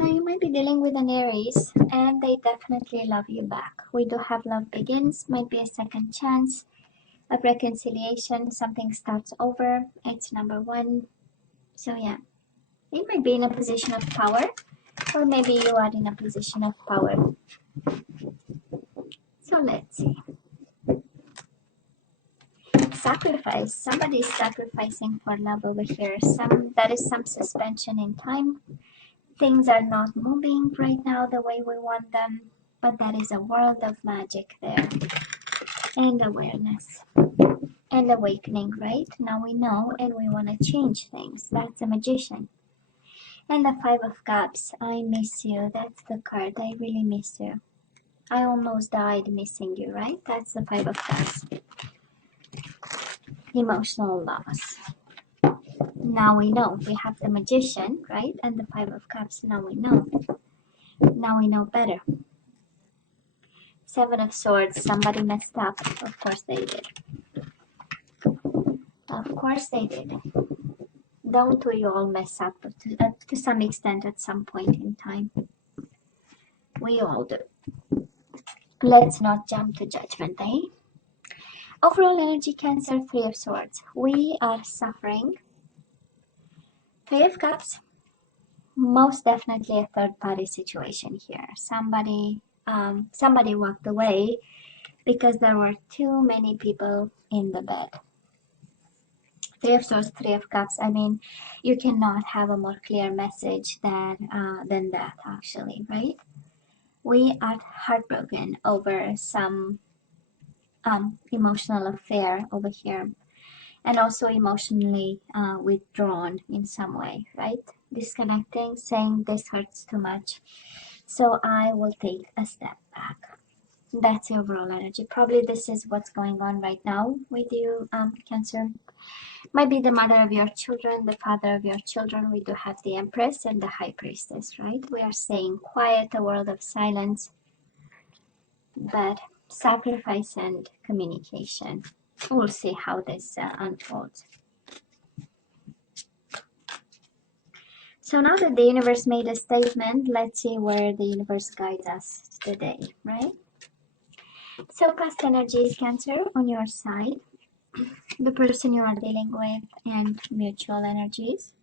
So you might be dealing with an Aries, and they definitely love you back. We do have love begins, might be a second chance, a reconciliation, something starts over. It's number one. So yeah, you might be in a position of power, or maybe you are in a position of power. So let's see. Sacrifice. Somebody is sacrificing for love over here. There is some suspension in time. Things are not moving right now the way we want them, but there is a world of magic there, and awareness and awakening. Right now we know, and we want to change things. That's a magician. And the Five of Cups. I miss you. That's the card. I really miss you. I almost died missing you, right? That's the Five of Cups. Emotional loss. Now we know. We have the Magician, right? And the Five of Cups. Now we know. Now we know better. Seven of Swords. Somebody messed up. Of course they did. Of course they did. Don't we all mess up to some extent at some point in time? We all do. Let's not jump to Judgment Day. Overall energy, Cancer, Three of Swords. We are suffering. Three of Cups. Most definitely a third-party situation here. Somebody walked away because there were too many people in the bed. Three of Swords, Three of Cups. I mean, you cannot have a more clear message than that, actually, right? We are heartbroken over some emotional affair over here, and also emotionally withdrawn in some way, right? Disconnecting, saying this hurts too much, so I will take a step back. That's the overall energy. Probably this is what's going on right now with you, Cancer. Might be the mother of your children, the father of your children. We do have the Empress and the High Priestess, right? We are saying quiet, a world of silence, but sacrifice and communication. We'll see how this unfolds. So now that the universe made a statement, let's see where the universe guides us today, right? So past energies, Cancer, on your side, the person you are dealing with, and mutual energies.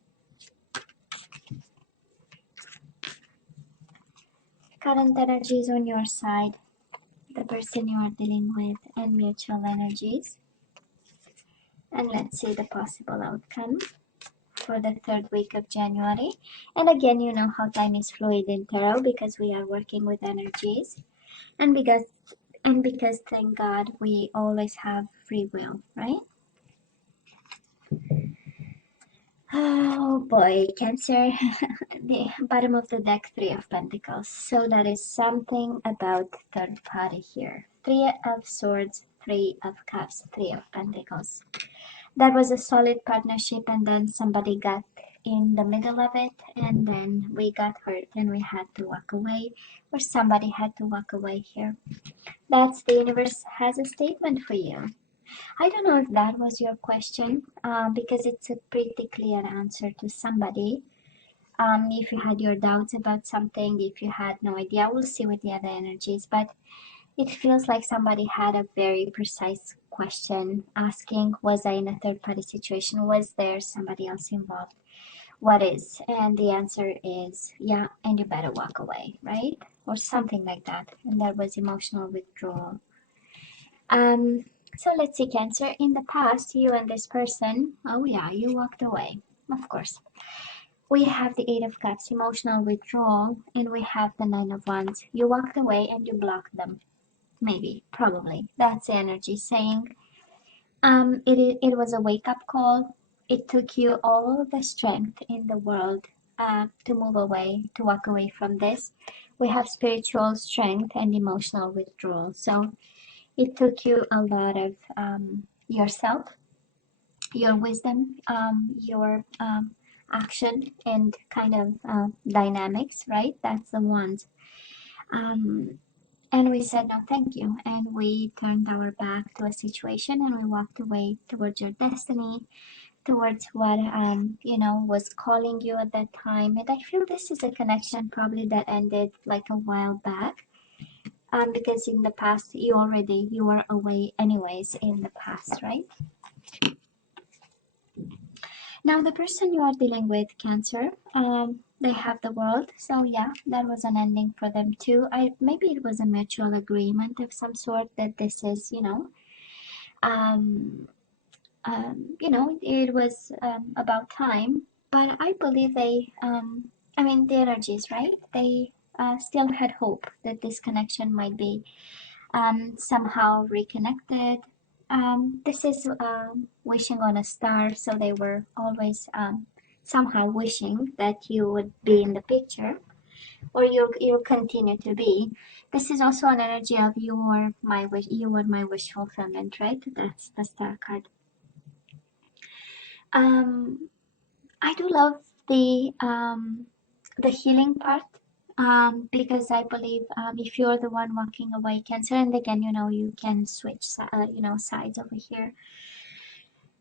Current energies on your side, the person you are dealing with, and mutual energies. And let's see the possible outcome for the third week of January. And again, you know how time is fluid in tarot because we are working with energies, and because thank God we always have free will, right? Oh boy, Cancer. The bottom of the deck, Three of Pentacles. So that is something about third party here. Three of Swords, Three of Cups, Three of Pentacles. That was a solid partnership, and then somebody got in the middle of it, and then we got hurt and we had to walk away, or somebody had to walk away here. That's the universe has a statement for you. I don't know if that was your question, because it's a pretty clear answer to somebody. If you had your doubts about something, if you had no idea, we'll see with the other energies, but it feels like somebody had a very precise question asking, was I in a third party situation? Was there somebody else involved? What is? And the answer is, yeah, and you better walk away, right? Or something like that. And that was emotional withdrawal. So let's see, Cancer. In the past, you and this person, oh yeah, you walked away, of course. We have the Eight of Cups, emotional withdrawal, and we have the Nine of Wands. You walked away and you blocked them. Maybe, probably. That's the energy saying it was a wake-up call. It took you all the strength in the world to move away, to walk away from this. We have spiritual strength and emotional withdrawal. So it took you a lot of yourself, your wisdom, your action, and kind of dynamics, right? That's the ones. And we said no thank you, and we turned our back to a situation and we walked away towards your destiny, towards what was calling you at that time. And I feel this is a connection probably that ended like a while back. Because in the past you were away anyways in the past, right? Now the person you are dealing with, Cancer, they have the World, so yeah, that was an ending for them too. Maybe it was a mutual agreement of some sort that this is, um, it was about time. But I believe the energies, right? They still had hope that this connection might be somehow reconnected. This is wishing on a star, so they were always somehow wishing that you would be in the picture, or you'll continue to be. This is also an energy of you were my wish fulfillment, right? That's the star card. I do love the healing part, because I believe if you're the one walking away, Cancer, and again, you can switch sides over here.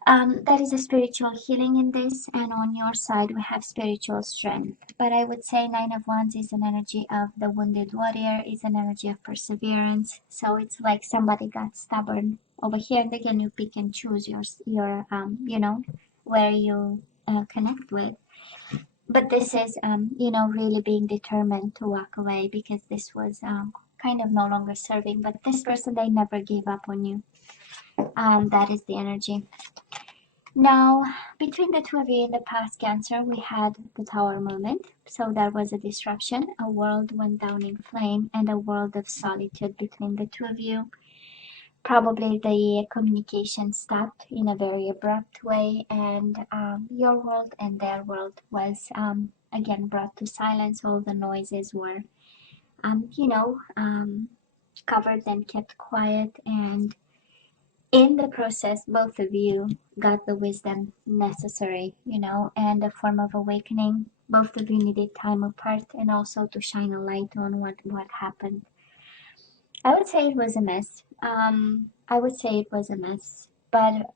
There is a spiritual healing in this, and on your side we have spiritual strength. But I would say Nine of Wands is an energy of the wounded warrior, is an energy of perseverance. So it's like somebody got stubborn over here, and again you pick and choose your where you connect with. But this is really being determined to walk away, because this was kind of no longer serving. But this person, they never gave up on you. That is the energy. Now, between the two of you in the past, Cancer, we had the Tower moment. So there was a disruption, a world went down in flame, and a world of solitude between the two of you. Probably the communication stopped in a very abrupt way, and your world and their world was again brought to silence. All the noises were, covered and kept quiet, and in the process, both of you got the wisdom necessary, and a form of awakening. Both of you needed time apart, and also to shine a light on what happened. I would say it was a mess. But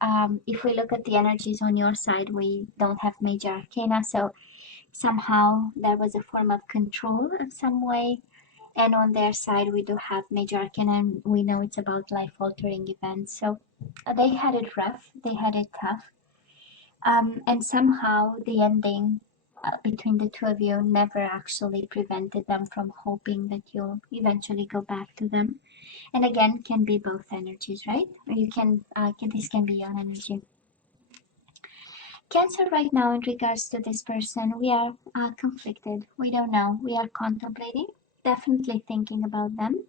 if we look at the energies on your side, we don't have major arcana, so somehow there was a form of control of some way. And on their side, we do have major arcana, and we know it's about life-altering events. So they had it rough, they had it tough. And somehow the ending between the two of you never actually prevented them from hoping that you'll eventually go back to them. And again, can be both energies, right? Or you this can be your energy. Cancer, right now, in regards to this person, we are conflicted. We don't know. We are contemplating, definitely thinking about them,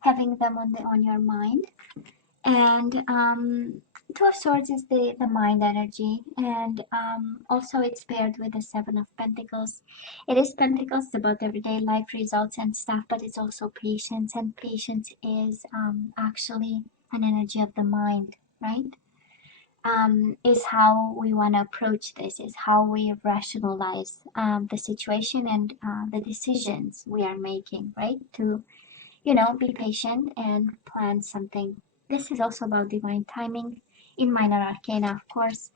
having them on your mind. And Two of Swords is the mind energy, and also it's paired with the Seven of Pentacles. It is Pentacles about everyday life results and stuff, but it's also patience, and patience is actually an energy of the mind, right? Is how we want to approach this, is how we rationalize the situation and the decisions we are making, right? To be patient and plan something. This is also about divine timing in minor arcana, of course,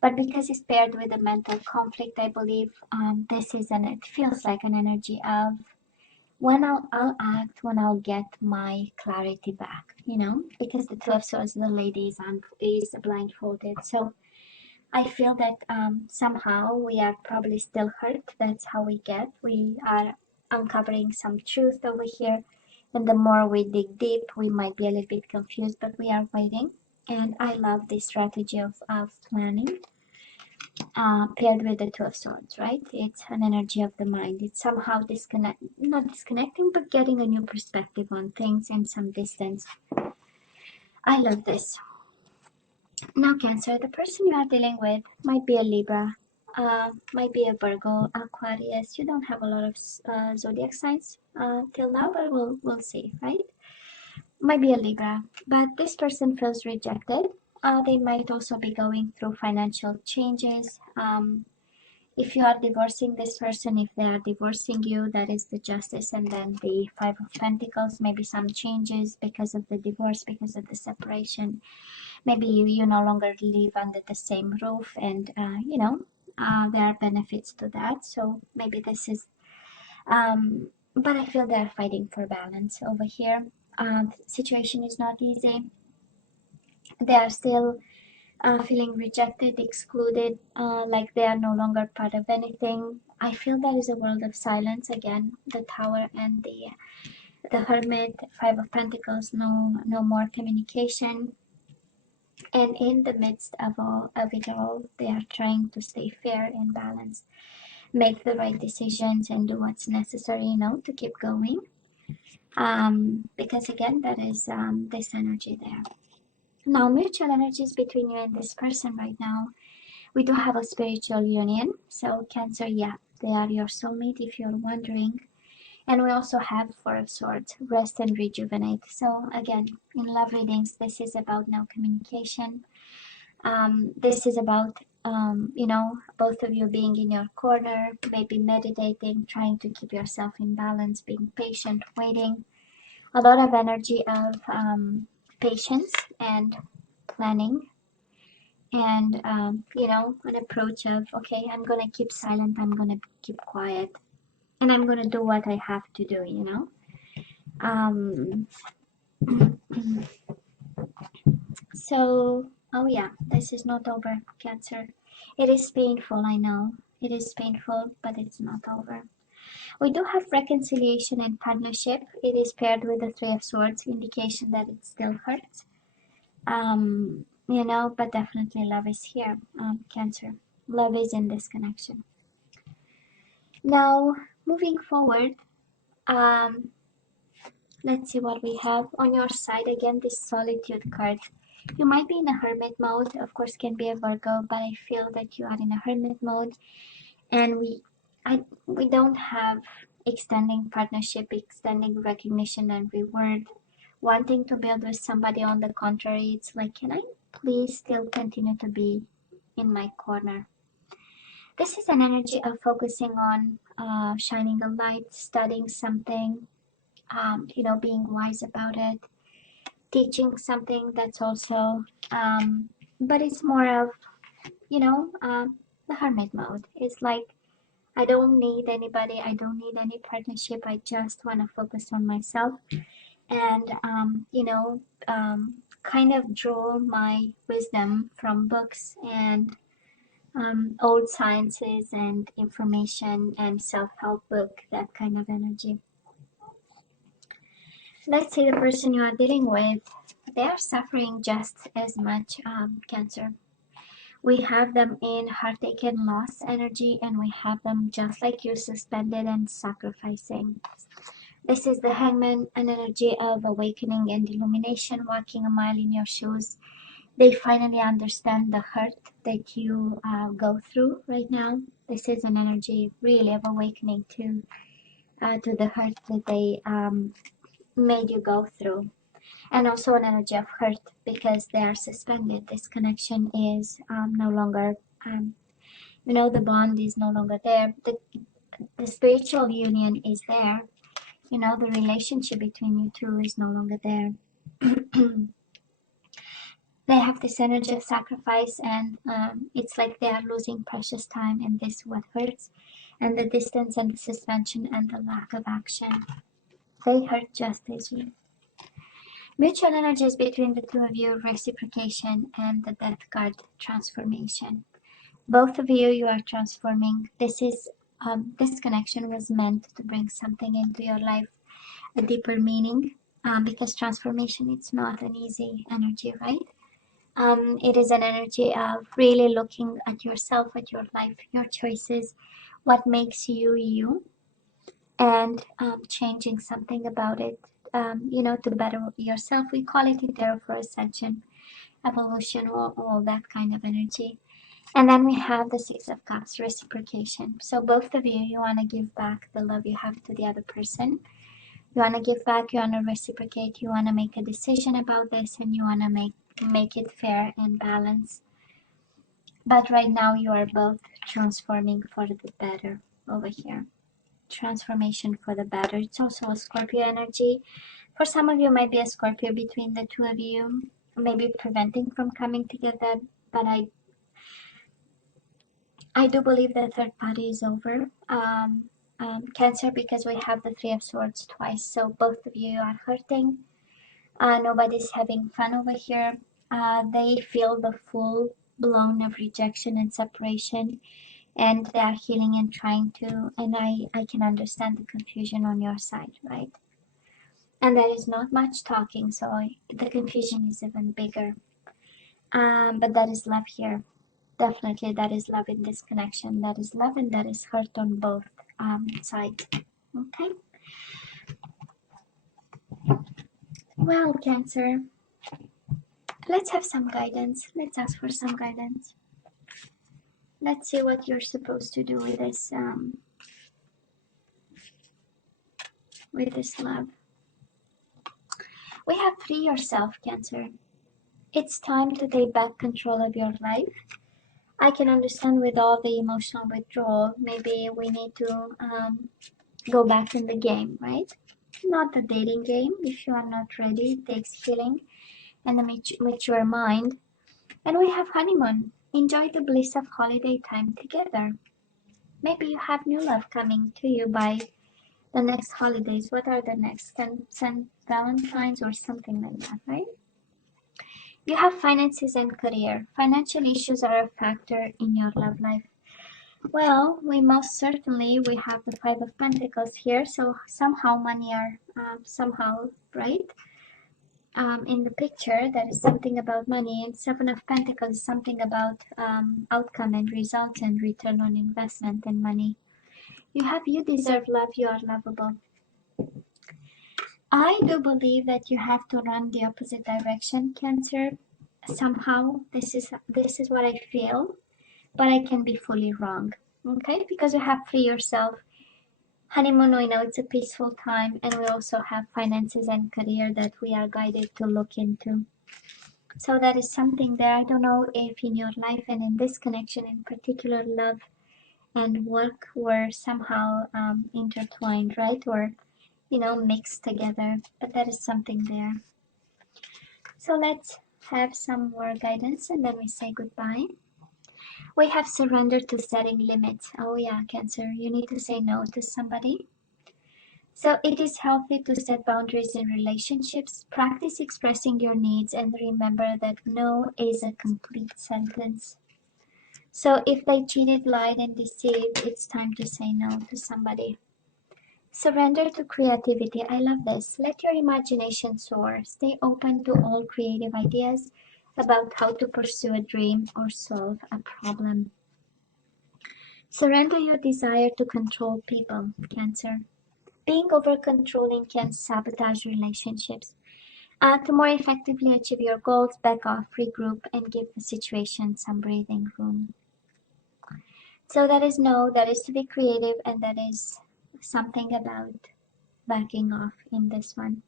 but because it's paired with a mental conflict, I believe it feels like an energy of when I'll act when I'll get my clarity back, because the Two of Swords, the lady is blindfolded. So I feel that somehow we are probably still hurt. That's how we are uncovering some truth over here. And the more we dig deep, we might be a little bit confused, but we are waiting. And I love this strategy of planning, paired with the Two of Swords, right? It's an energy of the mind. It's somehow not disconnecting, but getting a new perspective on things and some distance. I love this. Now, Cancer, the person you are dealing with might be a Libra, might be a Virgo, Aquarius. You don't have a lot of zodiac signs till now, but we'll see, right? Might be a Libra, but this person feels rejected. They might also be going through financial changes. If you are divorcing this person, if they are divorcing you, that is the Justice, and then the Five of Pentacles. Maybe some changes because of the divorce, because of the separation. Maybe you no longer live under the same roof, and there are benefits to that. So maybe this is, but I feel they're fighting for balance over here. The situation is not easy. They are still feeling rejected, excluded, like they are no longer part of anything. I feel there is a world of silence again. The Tower and the Hermit, Five of Pentacles, no more communication. And in the midst of it all, they are trying to stay fair and balanced, make the right decisions, and do what's necessary, to keep going. Because again, that is this energy there. Now, mutual energies between you and this person right now. We do have a spiritual union. So Cancer, yeah, they are your soulmate if you're wondering. And we also have Four of Swords, rest and rejuvenate. So again, in love readings, this is about no communication. This is about, both of you being in your corner, maybe meditating, trying to keep yourself in balance, being patient, waiting. A lot of energy of patience and planning, and an approach of, okay, I'm gonna keep silent, I'm gonna keep quiet, and I'm gonna do what I have to do. um so, oh yeah, this is not over, Cancer. It is painful, I know it is painful, but it's not over. We do have reconciliation and partnership. It is paired with the Three of Swords, indication that it still hurts. But definitely love is here, Cancer. Love is in this connection. Now, moving forward, um, let's see what we have on your side. Again, this Solitude card. You might be in a hermit mode, of course, can be a Virgo, but I feel that you are in a hermit mode, and we don't have extending partnership, extending recognition and reward, wanting to build with somebody. On the contrary, it's like, can I please still continue to be in my corner? This is an energy of focusing on shining a light, studying something, being wise about it, teaching something. That's also, but it's more of, the hermit mode. It's like, I don't need anybody, I don't need any partnership, I just want to focus on myself, and, kind of draw my wisdom from books and old sciences and information and self-help book, that kind of energy. Let's say the person you are dealing with, they are suffering just as much, Cancer. We have them in heartache and loss energy, and we have them just like you, suspended and sacrificing. This is the Hangman, an energy of awakening and illumination, walking a mile in your shoes. They finally understand the hurt that you go through right now. This is an energy really of awakening to the hurt that they made you go through. And also an energy of hurt because they are suspended. This connection is no longer, the bond is no longer there. The spiritual union is there. The relationship between you two is no longer there. They have this energy of sacrifice, and it's like they are losing precious time, and this is what hurts. And the distance and the suspension and the lack of action, they hurt just as you. Mutual energies between the two of you, reciprocation, and the Death card, transformation. Both of you, you are transforming. This connection was meant to bring something into your life, a deeper meaning, because transformation, it's not an easy energy, right? It is an energy of really looking at yourself, at your life, your choices, what makes you you, and changing something about it, to better yourself. We call it Tarot for Ascension, evolution, all that kind of energy. And then we have the Six of Cups, reciprocation. So both of you, you want to give back the love you have to the other person. You want to give back, you want to reciprocate, you want to make a decision about this, and you want to make it fair and balanced. But right now you are both transforming for the better over here. Transformation for the better. It's also a Scorpio energy. For some of you, might be a Scorpio between the two of you, maybe preventing from coming together. But I do believe the third party is over. Cancer, because we have the Three of Swords twice, so both of you are hurting. Nobody's having fun over here. They feel the full blown of rejection and separation, and they are healing and trying to, and I can understand the confusion on your side, right? And there is not much talking, so the confusion is even bigger. But that is love here. Definitely that is love in this connection. That is love, and that is hurt on both sides. Okay. Well, Cancer, let's have some guidance. Let's ask for some guidance. Let's see what you're supposed to do with this love. We have free yourself, Cancer. It's time to take back control of your life. I can understand with all the emotional withdrawal, maybe we need to go back in the game, right? Not the dating game. If you are not ready, it takes healing and a mature mind. And we have honeymoon. Enjoy the bliss of holiday time together. Maybe you have new love coming to you by the next holidays. What are the next? St. Valentine's or something like that, right? You have finances and career. Financial issues are a factor in your love life. Well, we have the Five of Pentacles here, so somehow money are somehow, right? In the picture, there is something about money, and Seven of Pentacles is something about outcome and results and return on investment and money. You deserve love, you are lovable. I do believe that you have to run the opposite direction, Cancer. Somehow, this is what I feel, but I can be fully wrong. Okay, because you have free yourself. Honeymoon, we know it's a peaceful time, and we also have finances and career that we are guided to look into. So that is something there. I don't know if in your life and in this connection in particular, love and work were somehow intertwined, right? Or, mixed together, but that is something there. So let's have some more guidance and then we say goodbye. We have surrender to setting limits. Oh yeah, Cancer, you need to say no to somebody. So it is healthy to set boundaries in relationships. Practice expressing your needs and remember that no is a complete sentence. So if they cheated, lied, and deceived, it's time to say no to somebody. Surrender to creativity. I love this. Let your imagination soar. Stay open to all creative ideas about how to pursue a dream or solve a problem. Surrender your desire to control people, Cancer. Being over-controlling can sabotage relationships. To more effectively achieve your goals, back off, regroup, and give the situation some breathing room. So that is no, that is to be creative, and that is something about backing off in this one.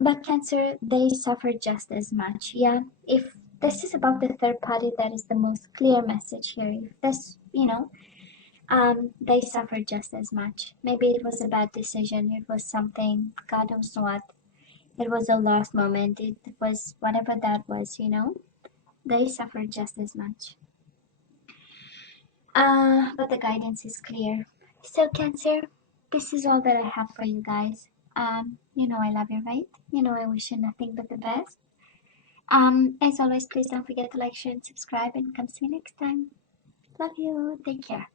But Cancer, they suffer just as much. Yeah, if this is about the third party, that is the most clear message here. If this, they suffer just as much. Maybe it was a bad decision. It was something, God knows what. It was a lost moment. It was whatever that was, They suffer just as much. But the guidance is clear. So Cancer, this is all that I have for you guys. I love you, right? I wish you nothing but the best. As always, please don't forget to like, share, and subscribe, and come see you next time. Love you. Take care.